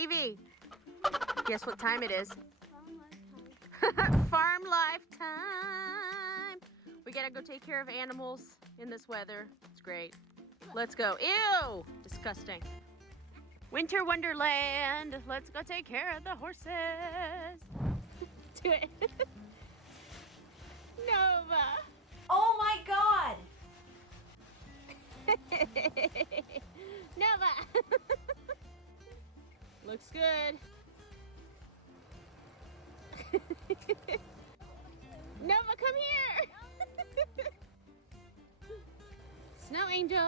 Evie, guess what time it is? Farm life time. Farm life time. We gotta go take care of animals in this weather. It's great. Let's go. Ew! Disgusting. Winter Wonderland. Let's go take care of the horses. Do it. Nova. Oh my god! Nova. Looks good. Nova, come here. Snow angel.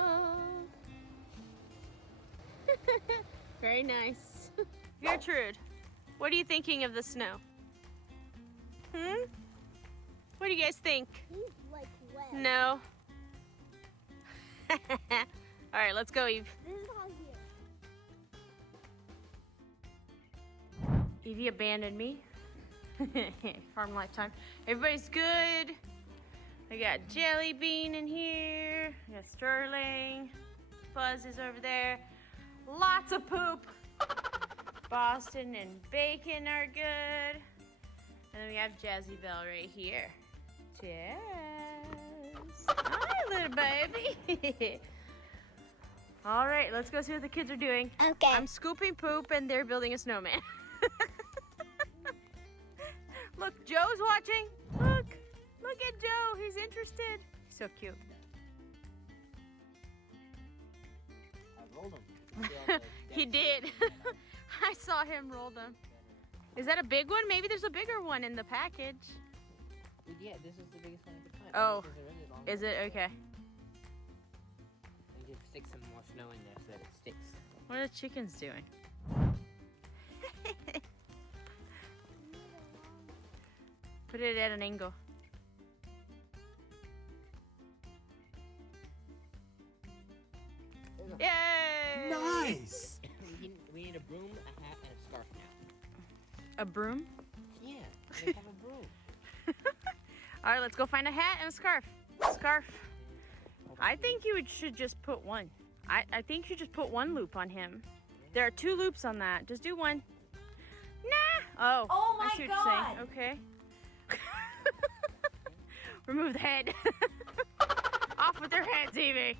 Very nice. Gertrude, what are you thinking of the snow? What do you guys think? He's like wet. No. All right, let's go, Eve. This is all here. Evie abandoned me. Farm lifetime. Everybody's good. I got Jelly Bean in here. I got Sterling. Fuzz is over there. Lots of poop. Boston and Bacon are good. And then we have Jazzy Belle right here. Jazz. Hi, little baby. All right, let's go see what the kids are doing. Okay. I'm scooping poop and they're building a snowman. Look, Joe's watching. Look at Joe. He's interested. He's so cute. I rolled them. He did. I saw him roll them. Is that a big one? Maybe there's a bigger one in the package. Yeah, this is the biggest one I could find. Oh, This is really long. is it? Okay. And just stick some more snow in there so that it sticks. What are the chickens doing? Put it at an angle. Yay! Nice! we need a broom, a hat, and a scarf now. A broom? Yeah, we have a broom. All right, let's go find a hat and a scarf. Scarf. I think you should just put one. I think you should just put one loop on him. There are 2 loops on that. Just do one. Nah. Oh my I see what God. you're saying. Okay. Remove the head. Off with their heads, Evie.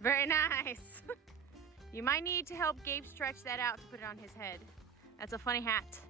Very nice. You might need to help Gabe stretch that out to put it on his head. That's a funny hat.